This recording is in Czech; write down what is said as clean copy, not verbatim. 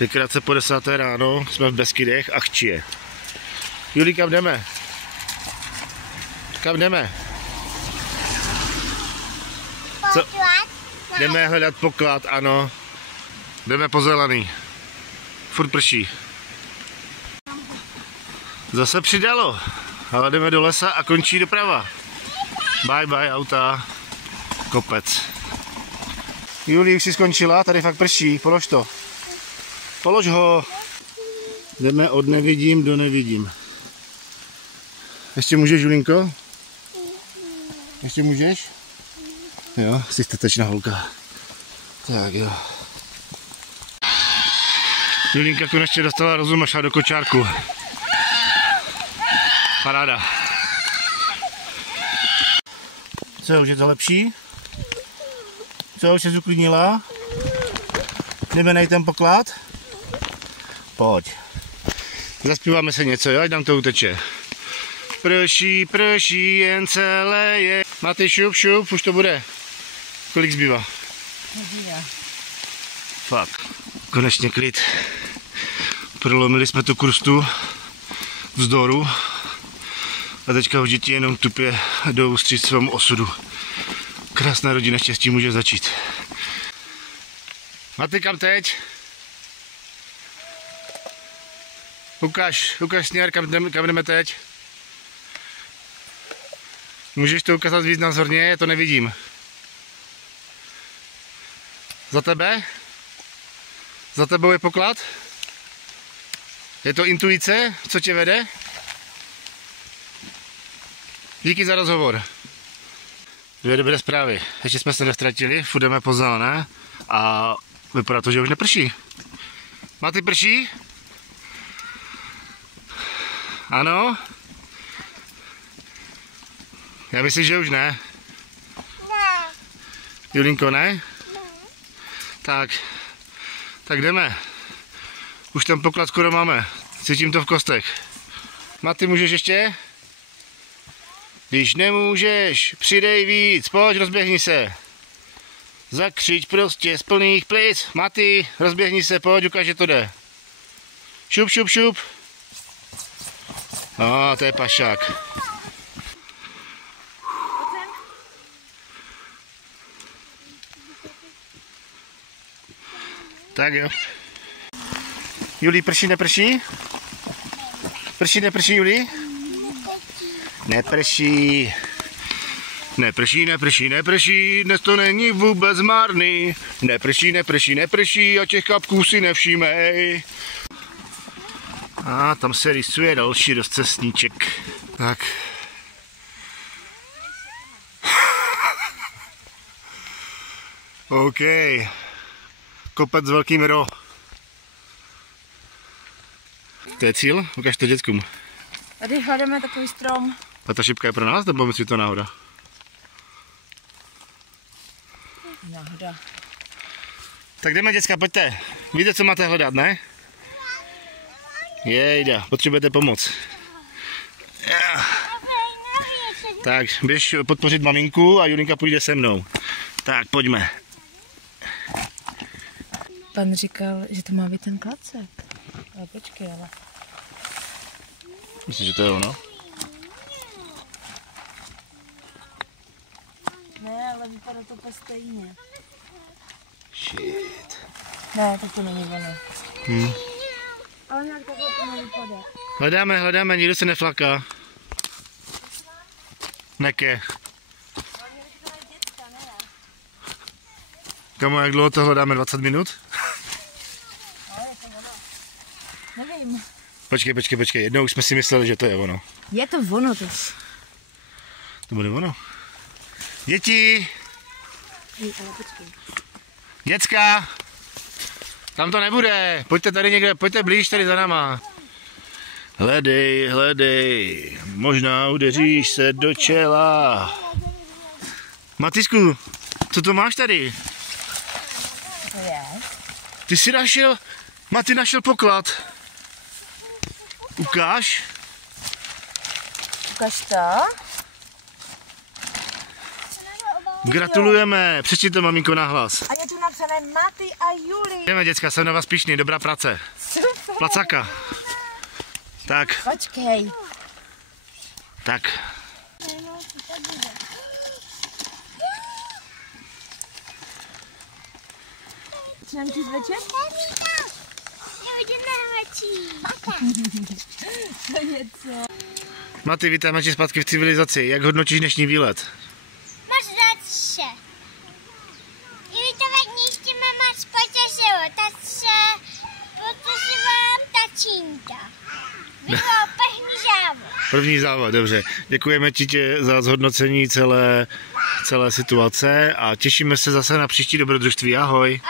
Je krátce po 10. ráno, jsme v Beskydech a chčije. Juli, kam jdeme? Kam jdeme? Co? Jdeme hledat poklad, ano. Jdeme po zelený. Furt prší. Zase přidalo. Ale jdeme do lesa a končí doprava. Bye bye auta. Kopec. Juli, už si skončila? Tady fakt prší. Polož to. Polož ho. Jdeme od nevidím do nevidím. Ještě můžeš, Julinko? Ještě můžeš? Jo, jsi statečná holka. Tak jo. Julinka konečně dostala rozum a šla do kočárku. Paráda. Co, už je to lepší? Co, už se uklidnila? Jdeme najít ten poklad? Pojď. Zaspíváme se něco, jo, ať nám to uteče. Prší, prší, jen celé je. Maty, šup, šup, už to bude. Kolik zbývá? Hodina. Fakt. Konečně klid. Prolomili jsme tu krustu vzdoru. A teďka už děti jenom tupě jdou vstříc svému osudu. Krásná rodina štěstí může začít. Maty, kam teď? Ukaž směr, kam jdeme teď. Můžeš to ukázat víc názorně, já to nevidím. Za tebe? Za tebou je poklad? Je to intuice, co tě vede? Díky za rozhovor. Dvě dobré zprávy. Ještě jsme se nestratili, furt jdeme po zelené a vypadá to, že už neprší. Maty, prší? Ano? Já myslím, že už ne. Ne. Julinko, ne? Ne. Tak jdeme. Už ten poklad skoro máme. Cítím to v kostech. Maty, můžeš ještě? Když nemůžeš, přidej víc, pojď, rozběhni se. Zakřič prostě z plných plic. Maty, rozběhni se, pojď, ukáž, že to jde. Šup, šup, šup. No, to je pašák. Tak jo. Juli, prší, neprší? Prší, neprší, Juli? Neprší. Neprší, neprší, neprší, dnes to není vůbec marný. Neprší, neprší, neprší a těch kapků si nevšímej. A tam se rysuje další rozcestníček. Tak. OK. Kopec s velkým ro. To je cíl? Ukaž to dětskům. Tady hledáme takový strom. A ta šipka je pro nás, nebo myslíš to náhoda? Náhoda. Tak jdeme, děcka, pojďte. Víte, co máte hledat, ne? Jejda, potřebujete pomoc. Tak, běž podpořit maminku a Julinka půjde se mnou. Tak, pojďme. Pan říkal, že to má být ten klacek. Ale počkej, ale... Myslíš, že to je ono? Ne, ale vypadá to úplně stejně. Shit. Ne, tak to není ono. Ale nějak takhle to nevypadá. Hledáme, nikdo se neflaká. Neke. Kamo, jak dlouho to hledáme? 20 minut? Nevím. Počkej, jednou už jsme si mysleli, že to je ono. Je to ono, to. To bude ono. Děti! Ale počkej. Děcka! Tam to nebude, pojďte tady někde, pojďte blíž tady za náma. Hledej, možná udeříš se do čela. Matisku, co to máš tady? To je. Ty jsi našel, Maty našel poklad. Ukáž. Ukaž to. Gratulujeme, přečti to maminko nahlas. A je tu napsané Maty a Juli. Jdeme děcka, jsem na vás pyšný, dobrá práce. Super. Placaka. Tak, Počkej. tak. Začneme ti zvečer? To je co? Maty, vítáme tě zpátky v civilizaci. Jak hodnotíš dnešní výlet? Moc radši. I to ještě mama potěšilo, protože vám tačínka. Bylo první závod. První závod, dobře. Děkujeme ti za zhodnocení celé situace a těšíme se zase na příští dobrodružství. Ahoj.